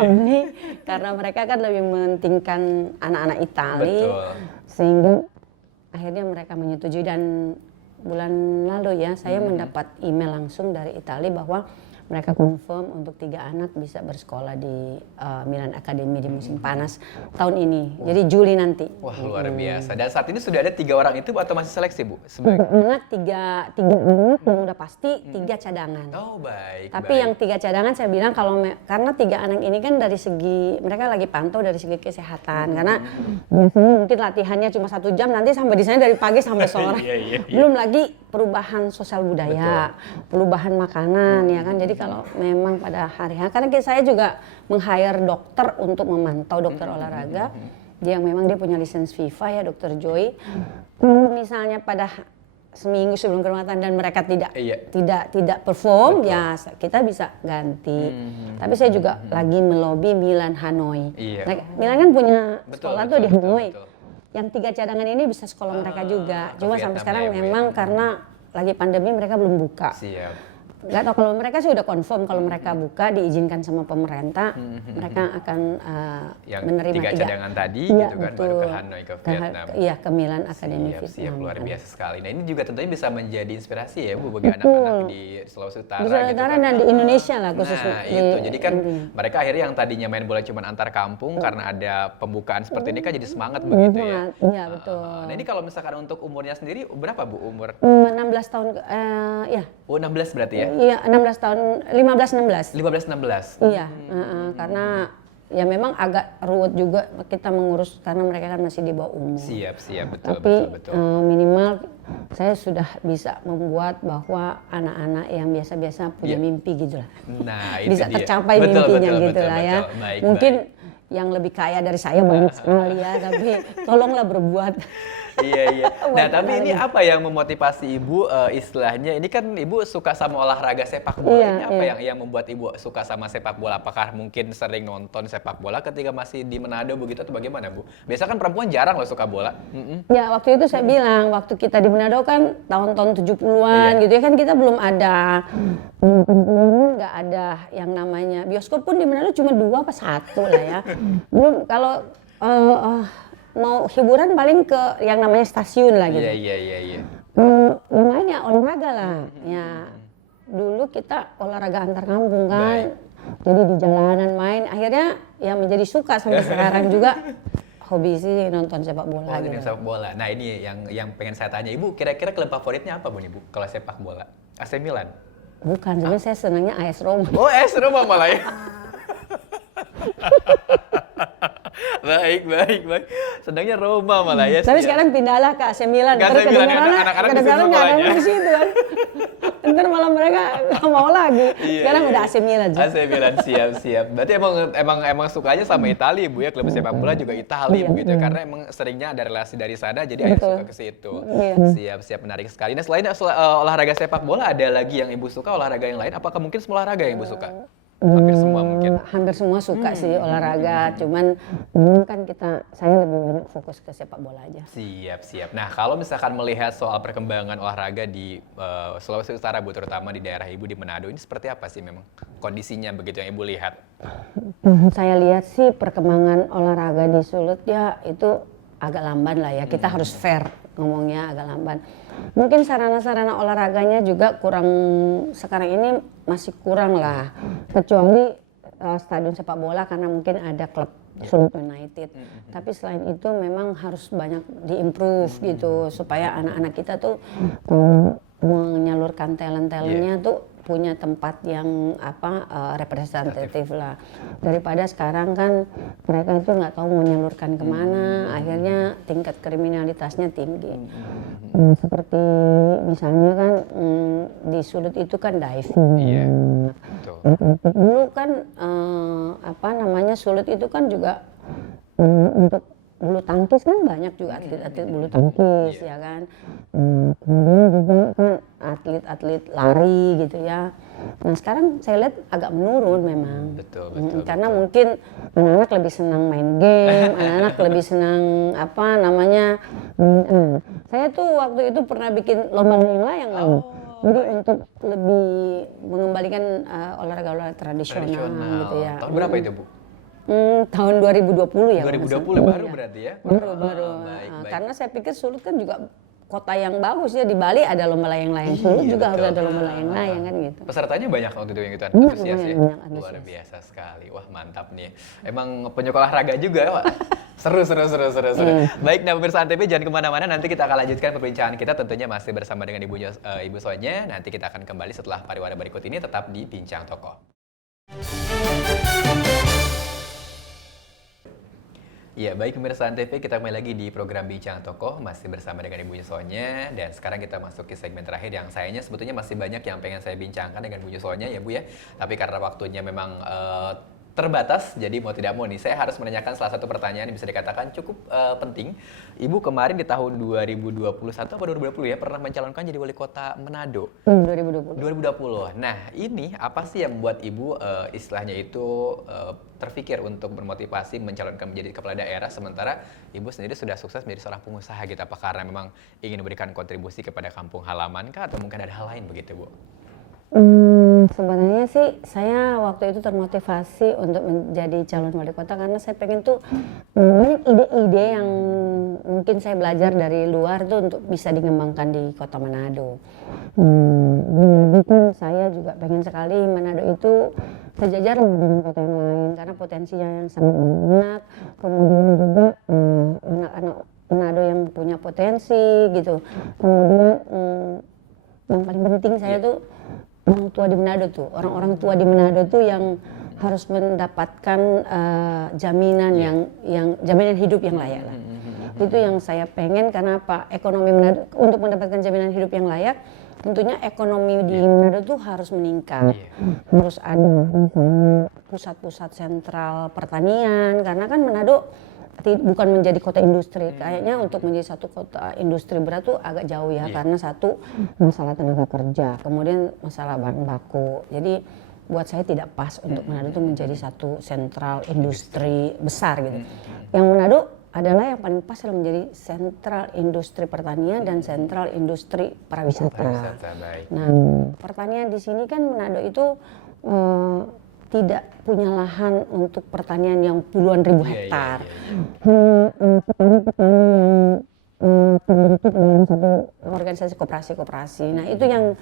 ini karena mereka kan lebih mementingkan anak-anak Itali, sehingga akhirnya mereka menyetujui dan bulan lalu ya, saya mendapat email langsung dari Italia bahwa mereka confirm untuk 3 anak bisa bersekolah di Milan Academy di musim panas tahun ini. Jadi Juli nanti. Wah, luar biasa. Dan saat ini sudah ada 3 orang itu atau masih seleksi, Bu? Anak tiga anak yang udah pasti, 3 cadangan. Oh, baik. Tapi yang 3 cadangan saya bilang karena 3 anak ini kan dari segi mereka lagi pantau dari segi kesehatan, karena biasanya mungkin latihannya cuma 1 jam, nanti sampai di sana dari pagi sampai sore. Iya. Belum lagi perubahan sosial budaya, perubahan makanan ya kan. Jadi kalau memang pada hari-hari, karena saya juga meng-hire dokter untuk memantau, dokter olahraga, dia memang dia punya lisensi FIFA ya, Dokter Joy. Misalnya pada seminggu sebelum keberangkatan dan mereka tidak perform, ya kita bisa ganti. Tapi saya juga lagi melobi Milan Hanoi. Milan kan punya sekolah tuh di Hanoi. Yang 3 cadangan ini bisa sekolah mereka juga. Cuma sampai sekarang memang karena lagi pandemi mereka belum buka. Nggak tahu, kalau mereka sih udah confirm kalau mereka buka diizinkan sama pemerintah, mereka akan menerima 3 cadangan tadi iya, gitu kan, betul. baru ke Hanoi, ke Vietnam. Iya, ke Milan Academy Vietnam. Siap, luar biasa sekali. Nah, ini juga tentunya bisa menjadi inspirasi ya Bu bagi anak-anak di Sulawesi Utara. Di Sulawesi Utara dan di Indonesia lah khususnya. Nah, itu. Jadi kan mereka akhirnya yang tadinya main bola cuma antar kampung, karena ada pembukaan seperti ini kan jadi semangat begitu ya. Iya, betul. Nah, ini kalau misalkan untuk umurnya sendiri berapa Bu umur? 16 tahun ya. Oh, 16 berarti ya? Iya, 16 tahun, 15-16. 15-16? Iya, karena ya memang agak ruwet juga kita mengurus karena mereka kan masih di bawah umur. Siap, betul. Tapi minimal saya sudah bisa membuat bahwa anak-anak yang biasa-biasa punya mimpi gitu lah. Nah, itu bisa dia. tercapai mimpinya gitu lah ya. Baik, mungkin yang lebih kaya dari saya banyak sekali ya, tapi tolonglah berbuat. Iya. Nah, tapi ini apa yang memotivasi Ibu, istilahnya ini kan Ibu suka sama olahraga sepak bola. Ini apa yang membuat Ibu suka sama sepak bola? Apakah mungkin sering nonton sepak bola ketika masih di Manado begitu atau bagaimana, Bu? Biasa kan perempuan jarang loh suka bola. Ya, waktu itu saya bilang, waktu kita di Manado kan tahun-tahun 70-an gitu ya kan, kita belum ada nggak ada yang namanya bioskop pun di Manado cuma 2 apa 1 lah ya. Belum, kalau mau hiburan paling ke yang namanya stasiun lah gitu. Iya. Yang lain ya olahraga lah. Ya dulu kita olahraga antar kampung kan. Jadi di jalanan main. Akhirnya ya menjadi suka sampai sekarang juga. Hobi sih nonton sepak bola. Gitu. Sepak bola. Nah, ini yang pengen saya tanya Ibu, kira-kira klub favoritnya apa Bu nih Bu? Kalau sepak bola? AC Milan? Bukan, sebenarnya saya senangnya AS Roma. Oh, AS Roma malah ya. Baik. Senangnya Roma malah ya. Tapi sekarang pindahlah ke AC Milan. Ke AC Milan, anak-anak kadang-kadang nggak di situ kan. Ntar malah mereka nggak mau lagi. Sekarang udah AC Milan. AC Milan, siap. Berarti emang sukanya sama Italia Bu ya, klub sepak bola juga Italia begitu ya. Karena emang seringnya ada relasi dari sana, jadi akhirnya suka ke situ. Siap, menarik sekali. Nah, selain olahraga sepak bola, ada lagi yang Ibu suka olahraga yang lain? Apakah mungkin semua olahraga yang Ibu suka? Hampir semua mungkin. Hampir semua suka sih olahraga, cuman dulu kan saya lebih banyak fokus ke sepak bola aja. Siap. Nah, kalau misalkan melihat soal perkembangan olahraga di Sulawesi Utara Bu, terutama di daerah Ibu di Manado, ini seperti apa sih memang kondisinya begitu yang Ibu lihat? Saya lihat sih perkembangan olahraga di Sulut ya itu agak lamban lah ya. Kita harus fair ngomongnya, agak lamban. Mungkin sarana-sarana olahraganya juga sekarang ini masih kurang lah. Kecuali stadion sepak bola karena mungkin ada klub Sulut United. Tapi selain itu memang harus banyak diimprove gitu supaya anak-anak kita tuh menyalurkan talent-talentnya tuh punya tempat yang representatif lah, daripada sekarang kan mereka itu nggak tahu menyalurkan kemana, akhirnya tingkat kriminalitasnya tinggi. Seperti misalnya kan di Sulut itu kan diving. Dulu kan Sulut itu kan juga untuk bulu tangkis kan banyak juga atlet-atlet bulu tangkis ya kan. Kemudian juga kan atlet-atlet lari gitu ya. Nah sekarang saya lihat agak menurun memang. Betul. Karena mungkin anak-anak lebih senang main game, anak-anak lebih senang saya tuh waktu itu pernah bikin lomba layang-layang kan. Jadi untuk lebih mengembalikan olahraga-olahraga tradisional gitu ya. Tahun berapa itu Bu? Tahun 2020 ya. 2020 baru berarti ya? Baru. Karena saya pikir Sulut kan juga kota yang bagus ya. Di Bali ada lomba layang-layang, Solo juga betul. harus ada lomba layang-layang kan gitu. Pesertanya banyak waktu itu yang ikutan, Banyak, antusias ya? banyak Luar antusias. biasa sekali, wah mantap nih. Emang penyuka olahraga juga, Pak. Seru. Baik, nah pemirsa Antv jangan kemana-mana, nanti kita akan lanjutkan perbincangan kita tentunya masih bersama dengan Ibu Sonya. Nanti kita akan kembali setelah pariwara berikut ini, tetap di Bincang Tokoh. Ya, baik pemirsa Antv, kita kembali lagi di program Bincang Tokoh, masih bersama dengan Ibu Sonya. Dan sekarang kita masuk ke segmen terakhir yang sayangnya sebetulnya masih banyak yang pengen saya bincangkan dengan Bu Sonya ya Bu ya. Tapi karena waktunya memang terbatas, jadi mau tidak mau nih, saya harus menanyakan salah satu pertanyaan yang bisa dikatakan cukup penting. Ibu kemarin di tahun 2021 atau 2020 ya, pernah mencalonkan jadi wali kota Manado. 2020. 2020. Nah, ini apa sih yang membuat Ibu istilahnya itu terpikir untuk bermotivasi mencalonkan menjadi kepala daerah, sementara Ibu sendiri sudah sukses menjadi seorang pengusaha gitu? Apa karena memang ingin memberikan kontribusi kepada kampung halaman kah, atau mungkin ada hal lain begitu, Bu? Sebenarnya sih saya waktu itu termotivasi untuk menjadi calon wali kota karena saya pengen tuh banyak ide-ide yang mungkin saya belajar dari luar tuh untuk bisa dikembangkan di kota Manado. Gitu saya juga pengen sekali Manado itu sejajar dengan kota yang lain karena potensinya yang sangat banyak. Kemudian juga anak-anak Manado yang punya potensi gitu. Kemudian yang paling penting saya tuh orang tua di Manado tuh, orang-orang tua di Manado tuh yang harus mendapatkan jaminan yang jaminan hidup yang layak lah. Itu yang saya pengen karena apa? Ekonomi Manado untuk mendapatkan jaminan hidup yang layak, tentunya ekonomi di Manado tuh harus meningkat. Harus ada misalnya pusat-pusat sentral pertanian karena kan Manado bukan menjadi kota industri, kayaknya untuk menjadi satu kota industri berat tuh agak jauh ya, karena satu masalah tenaga kerja, kemudian masalah bahan baku. Jadi buat saya tidak pas untuk Manado itu menjadi satu sentral industri besar gitu. Yang Manado adalah yang paling pas adalah menjadi sentral industri pertanian dan sentral industri pariwisata. Nah, pertanian di sini kan Manado itu tidak punya lahan untuk pertanian yang puluhan ribu hektar. Petani-petani yang terbentuk dalam satu organisasi koperasi. Nah itu yang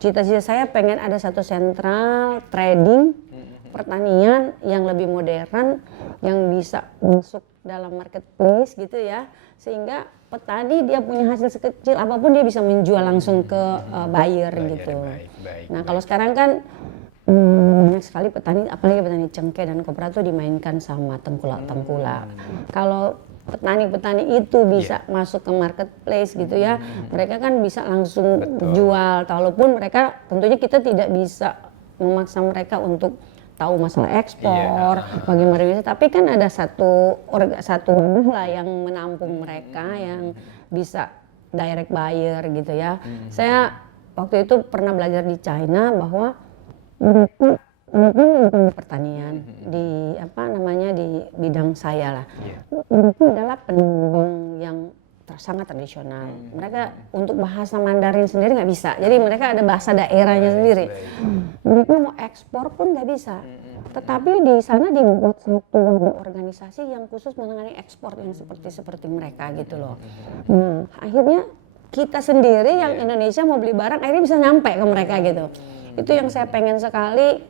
cita-cita saya, pengen ada satu sentral trading pertanian yang lebih modern, yang bisa masuk dalam marketplace gitu ya, sehingga petani dia punya hasil sekecil apapun dia bisa menjual langsung ke buyer gitu. Nah kalau sekarang kan banyak sekali petani, apalagi petani cengkeh dan kopra itu dimainkan sama tengkulak. Kalau petani-petani itu bisa masuk ke marketplace gitu ya, mereka kan bisa langsung jual. Walaupun mereka tentunya kita tidak bisa memaksa mereka untuk tahu masalah ekspor, bagaimana, tapi kan ada satu wadah lah yang menampung mereka, yang bisa direct buyer gitu ya. Saya waktu itu pernah belajar di China bahwa mereka di pertanian di di bidang saya lah. Mereka adalah penambang yang sangat tradisional. Mereka untuk bahasa Mandarin sendiri nggak bisa. Jadi mereka ada bahasa daerahnya sendiri. Mereka mau ekspor pun nggak bisa. Tetapi di sana dibuat satu organisasi yang khusus menangani ekspor yang seperti mereka gitu loh. Nah, akhirnya kita sendiri yang Indonesia mau beli barang akhirnya bisa nyampe ke mereka gitu. Itu yang saya pengen sekali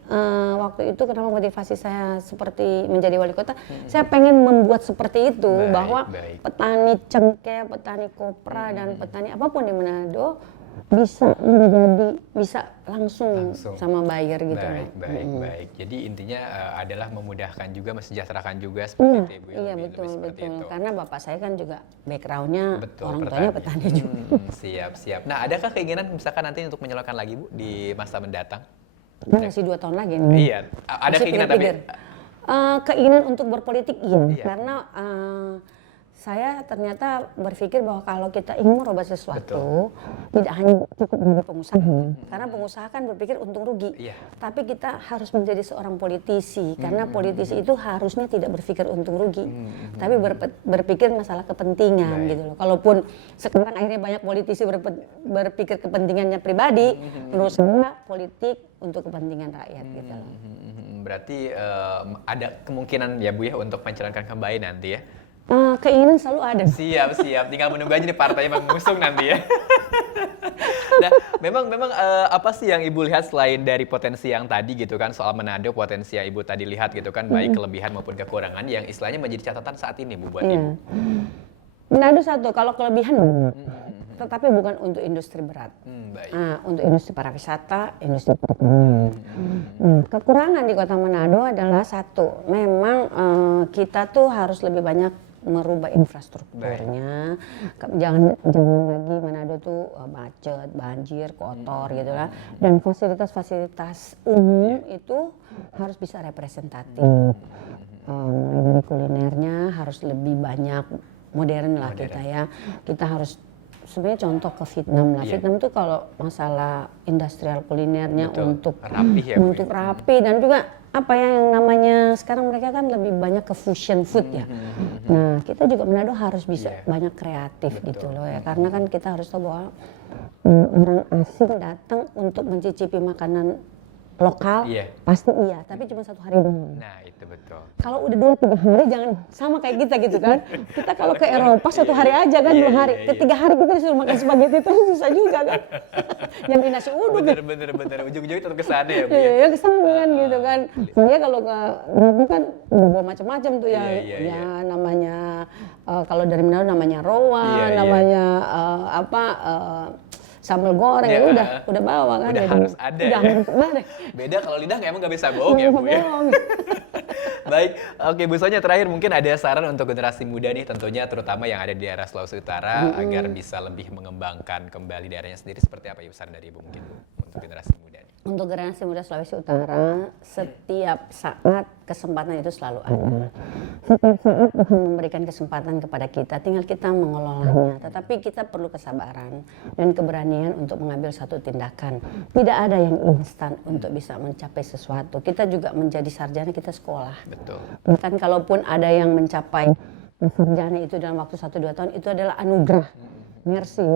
waktu itu, kenapa motivasi saya seperti menjadi wali kota. Saya pengen membuat seperti itu, bahwa petani cengkeh, petani kopra dan petani apapun di Manado bisa langsung sama buyer gitu. Baik. Jadi intinya adalah memudahkan juga, mesejahterakan juga seperti itu, Ibu. Iya betul. Karena bapak saya kan juga backgroundnya orang tuanya petani juga. Siap. Nah, adakah keinginan misalkan nanti untuk menyalurkan lagi, Bu, di masa mendatang? Masih 2 tahun lagi nih. Iya. Ada keinginan tapi keinginan untuk berpolitik karena saya ternyata berpikir bahwa kalau kita ingin merubah sesuatu, tidak hanya cukup menjadi pengusaha. Karena pengusaha kan berpikir untung rugi. Tapi kita harus menjadi seorang politisi, karena politisi itu harusnya tidak berpikir untung rugi, tapi berpikir masalah kepentingan gitu loh. Kalaupun sekarang akhirnya banyak politisi berpikir kepentingannya pribadi, menurut saya politik untuk kepentingan rakyat gitu loh. Berarti ada kemungkinan ya Bu ya untuk mencalonkan kembali nanti ya? Keinginan selalu ada. Siap, tinggal menunggu aja nih partainya mengusung nanti ya. Nah, memang apa sih yang Ibu lihat selain dari potensi yang tadi gitu kan, soal Manado, potensi yang Ibu tadi lihat gitu kan, baik kelebihan maupun kekurangan yang istilahnya menjadi catatan saat ini Bu buat Ibu? Manado satu, kalau kelebihan banyak, tetapi bukan untuk industri berat. Baik. Untuk industri pariwisata, industri pertanian. Kekurangan di Kota Manado adalah satu, memang kita tuh harus lebih banyak merubah infrastrukturnya. Jangan lagi Manado tuh macet, banjir, kotor gitu lah. Dan fasilitas-fasilitas umum itu harus bisa representatif. Dari kulinernya harus lebih banyak modern lah kita ya. Kita harus sebenarnya contoh ke Vietnam lah. Vietnam tuh kalau masalah industrial kulinernya untuk rapi ya, untuk rapi dan juga apa ya yang namanya sekarang mereka kan lebih banyak ke fusion food ya. Nah, kita juga Manado harus bisa banyak kreatif gitu loh ya. Karena kan kita harus tahu bahwa orang asing datang untuk mencicipi makanan lokal pasti iya, tapi cuma 1 hari doang. Nah, itu betul. Kalau udah 2-3 hari jangan sama kayak kita gitu kan. Kita kalau ke Eropa 1 hari aja kan, 2 hari. Ketiga hari kita disuruh makan spaghetti terus susah juga kan. Yang di nasi uduk. Bener. Ujung-ujungnya tetap kesana ya Bu. Iya, kesana kan gitu kan. Soalnya kalau ke Eropa kan udah bawa macam-macam tuh ya. Namanya kalau dari Manado namanya roa, namanya sambal goreng udah bawa kan. Udah harus ada. Beda kalau lidah emang nggak bisa bohong ya Bu ya. Baik, oke Bu Sonya, terakhir mungkin ada saran untuk generasi muda nih tentunya terutama yang ada di daerah Sulawesi Utara agar bisa lebih mengembangkan kembali daerahnya sendiri, seperti apa ya saran dari Ibu mungkin untuk generasi muda nih? Untuk generasi muda Sulawesi Utara, setiap saat kesempatan itu selalu ada. Setiap saat Tuhan memberikan kesempatan kepada kita, tinggal kita mengelolanya. Tetapi kita perlu kesabaran dan keberanian untuk mengambil satu tindakan. Tidak ada yang instan untuk bisa mencapai sesuatu. Kita juga menjadi sarjana, kita sekolah. Betul. Bahkan kalaupun ada yang mencapai sarjana itu dalam waktu 1-2 tahun, itu adalah anugerah. Mercy.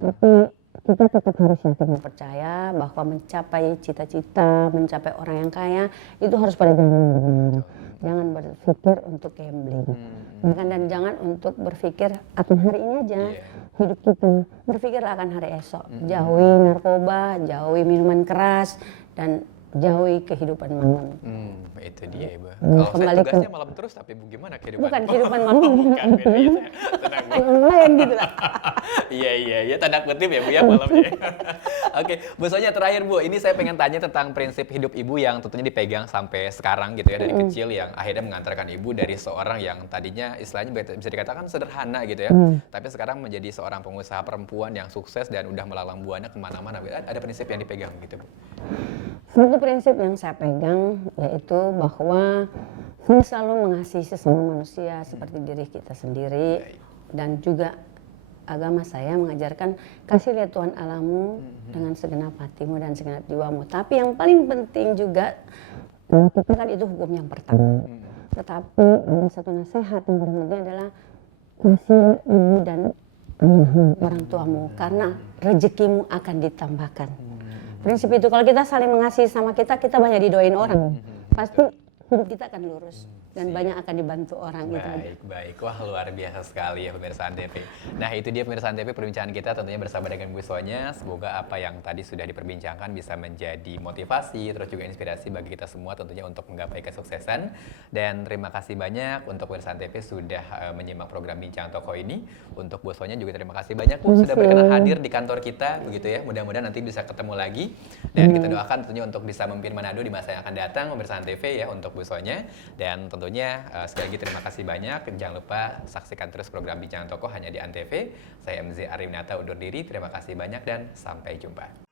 Tapi kita tetap harus yakin percaya bahwa mencapai cita-cita, mencapai orang yang kaya itu harus pada jalan. Jangan berpikir untuk gambling. Dan jangan untuk berpikir akan hari ini aja hidup kita. Berpikirlah akan hari esok. Jauhi narkoba, jauhi minuman keras, dan jauhi kehidupan malam. Itu dia Ibu. Kalau saya tugasnya malam terus, tapi gimana kehidupan? Bukan kehidupan malam. Bukan, beda. Tenang Bu. Lain gitu lah. Iya, tanda kutip ya Bu ya malamnya. Oke, Bu Sonya, terakhir Bu, ini saya pengen tanya tentang prinsip hidup Ibu yang tentunya dipegang sampai sekarang gitu ya, dari kecil yang akhirnya mengantarkan Ibu dari seorang yang tadinya istilahnya bisa dikatakan sederhana gitu ya, tapi sekarang menjadi seorang pengusaha perempuan yang sukses dan udah melalang buana kemana-mana. Ada prinsip yang dipegang gitu Bu? Satu prinsip yang saya pegang yaitu bahwa saya selalu mengasihi sesama manusia seperti diri kita sendiri, dan juga agama saya mengajarkan kasihlah Tuhan Allahmu dengan segenap hatimu dan segenap jiwamu. Tapi yang paling penting juga, kita kan itu hukum yang pertama. Tetapi ada satu nasihat yang paling penting adalah kasih ibu dan orang tuamu, karena rezekimu akan ditambahkan. Prinsip itu, kalau kita saling mengasihi sama kita banyak didoain orang. Pasti hidup kita akan lurus dan banyak akan dibantu orang. Baik. Wah, luar biasa sekali ya pemirsa Antv. Nah, itu dia pemirsa Antv perbincangan kita tentunya bersama dengan Bu Sonya. Semoga apa yang tadi sudah diperbincangkan bisa menjadi motivasi terus juga inspirasi bagi kita semua tentunya untuk menggapai kesuksesan. Dan terima kasih banyak untuk pemirsa Antv sudah menyimak program Bincang Toko ini. Untuk Bu Sonya juga terima kasih banyak Bu sudah berkenan hadir di kantor kita begitu ya. Mudah-mudahan nanti bisa ketemu lagi dan kita doakan tentunya untuk bisa memimpin Manado di masa yang akan datang pemirsa Antv ya untuk Bu Sonya. Dan tentunya sekali lagi terima kasih banyak. Jangan lupa saksikan terus program Bincang Toko hanya di Antv. Saya MZ Arifnata undur diri. Terima kasih banyak dan sampai jumpa.